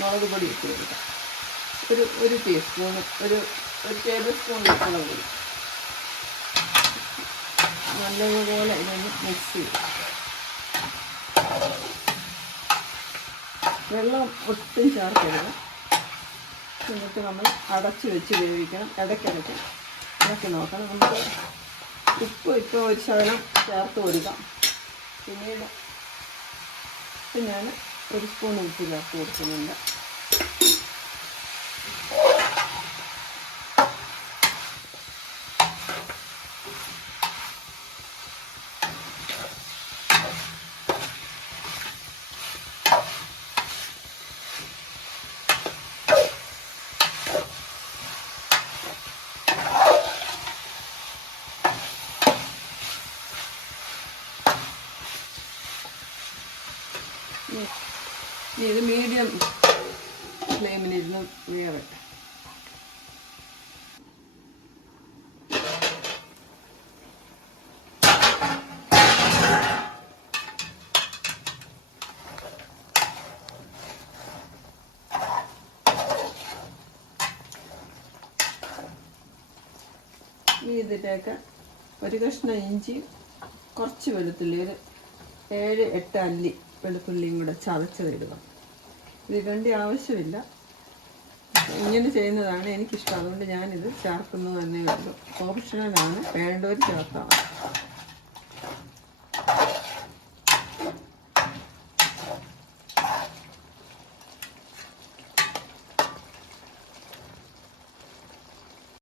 മുളക് പൊടി ഇട്ട് കൊടുക്കാം. ഒരു ടീസ്പൂൺ, ഒരു ടേബിൾ സ്പൂൺ മുളക് പൊടി. നല്ലതുപോലെ ഇതൊന്ന് മിക്സ് ചെയ്യും. വെള്ളം ഒട്ടും ചേർക്കരുത്. എന്നിട്ട് നമ്മൾ അടച്ച് വെച്ച് വേവിക്കണം. ഇടയ്ക്കിടയ്ക്ക് ഇളക്കി നോക്കണം. നമുക്ക് ഉപ്പ് ഇപ്പോൾ ഒരു ശകലം ചേർത്ത് കൊടുക്കാം. പിന്നീട് ഞാൻ ഒരു സ്പൂൺ ഉപ്പ് ചേർത്ത് കൊടുക്കുന്നുണ്ട്. ഇത് മീഡിയം ഫ്ലെയിമിലിരുന്ന് വേവട്ടെ. ഇതിലേക്ക് ഒരു കഷ്ണം ഇഞ്ചി, കുറച്ച് വെളുത്തുള്ളി, ഒരു 7-8 അല്ലി വെളുത്തുള്ളിയും കൂടെ ചതച്ചതിടുക. ഇതിൻ്റെ ആവശ്യമില്ല. ഇങ്ങനെ ചെയ്യുന്നതാണ് എനിക്കിഷ്ടം. അതുകൊണ്ട് ഞാനിത് ചേർക്കുന്നത് തന്നെ ഉള്ളൂ. ഓപ്ഷണലാണ്, വേണ്ടവർ ചേർത്താണ്.